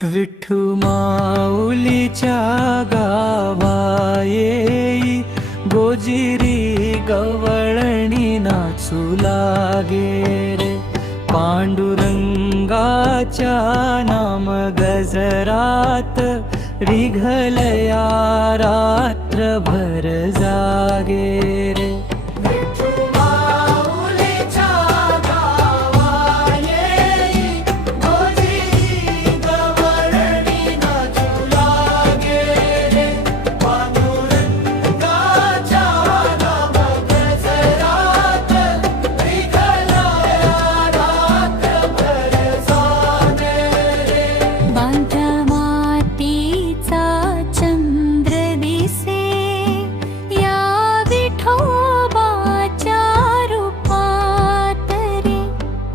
विठू माऊलीच्या गावा येई, गोजिरी गवळणी नाचू लागे रे. पांडुरंगाच्या नाम गजरात, रिघलया रात्रभर जागे रे.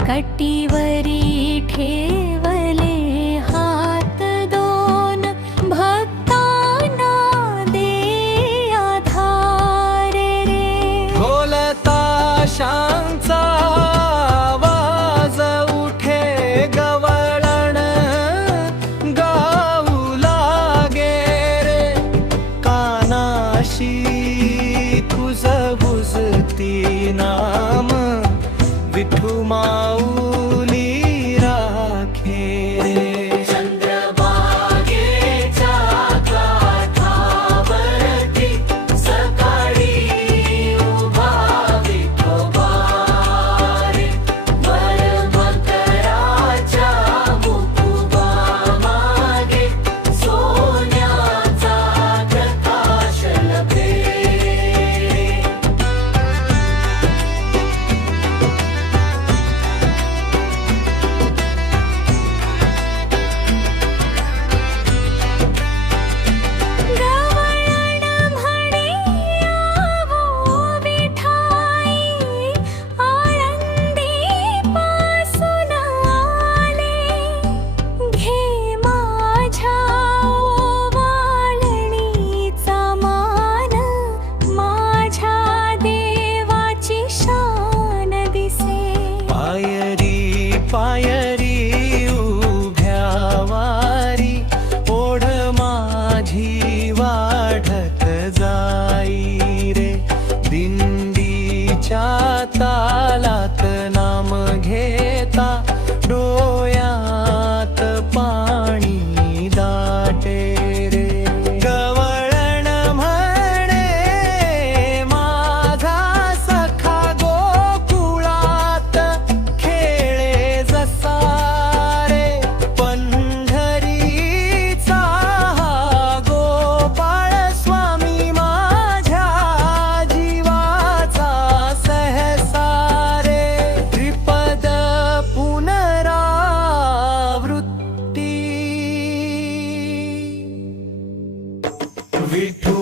कटीवरी ठेवले हात दोन, भक्तांना दे आधार रे. ढोलताशांचा आवाज उठे, गवळण गाऊ लागे रे. कानाशी कुजबुजती नाम, विठू माऊली राखे रे. चंद्रभागेच्या काठावरती सकाळी उभा विठोबा रे. मळमकराच्या मुकुबा मागे सोन्याचा प्रकाश लभे. पायरी उभ्या वारी, ओढ माझी वाढत जाई रे. दिंडीच्या तालात नाम घेता, डोळ्यात पाणी दाटे रे. गवळण म्हणे माझा सखा गोकुळात, खेळे जसा रे. पंढरीचा हा गोपाळ स्वामी, माझ्या जीवाचा सहसा रे. त्रिपद पुनरावृत्ती, विठू